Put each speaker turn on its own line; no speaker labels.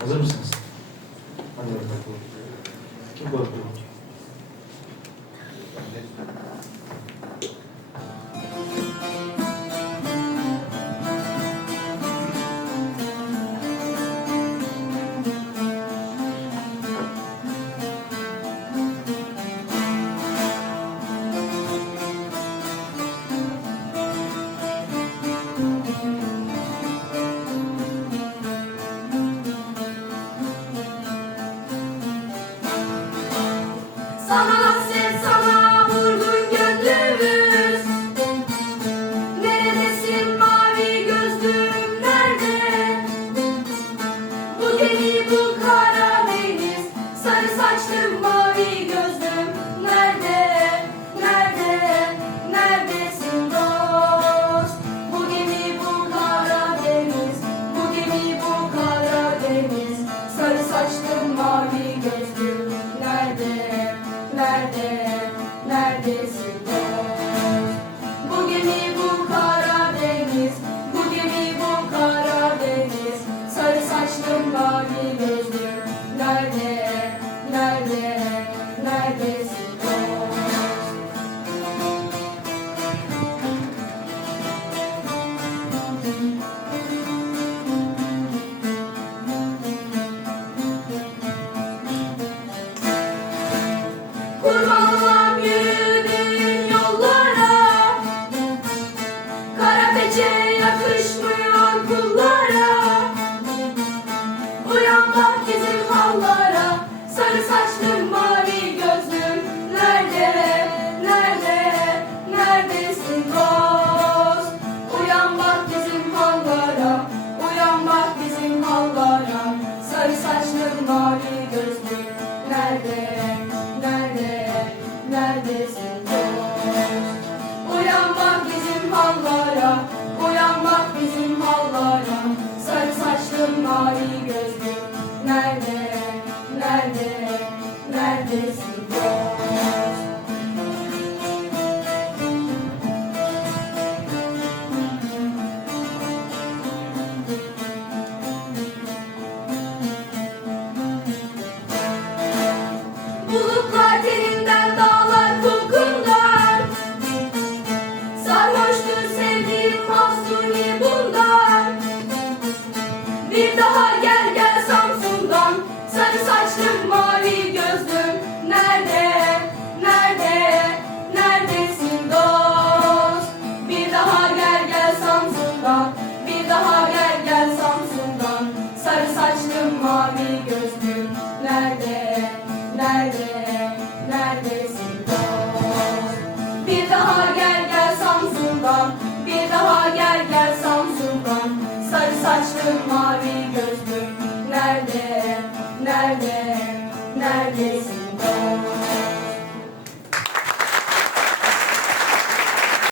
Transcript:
Hazır mısınız? Hadi bakalım. Kim
koydu? 사랑 Kurbanlar yürüdüğün yollara Kara peçe yakışmıyor kullara Uyan bak bizim hallara Sarı saçlım dertlerdesin dost Uyanmak bizim hallara, uyanmak bizim hallara. Sarı saçlım mavi gözlüm. Nerede, nerede, neredesin? Ee, neredesin?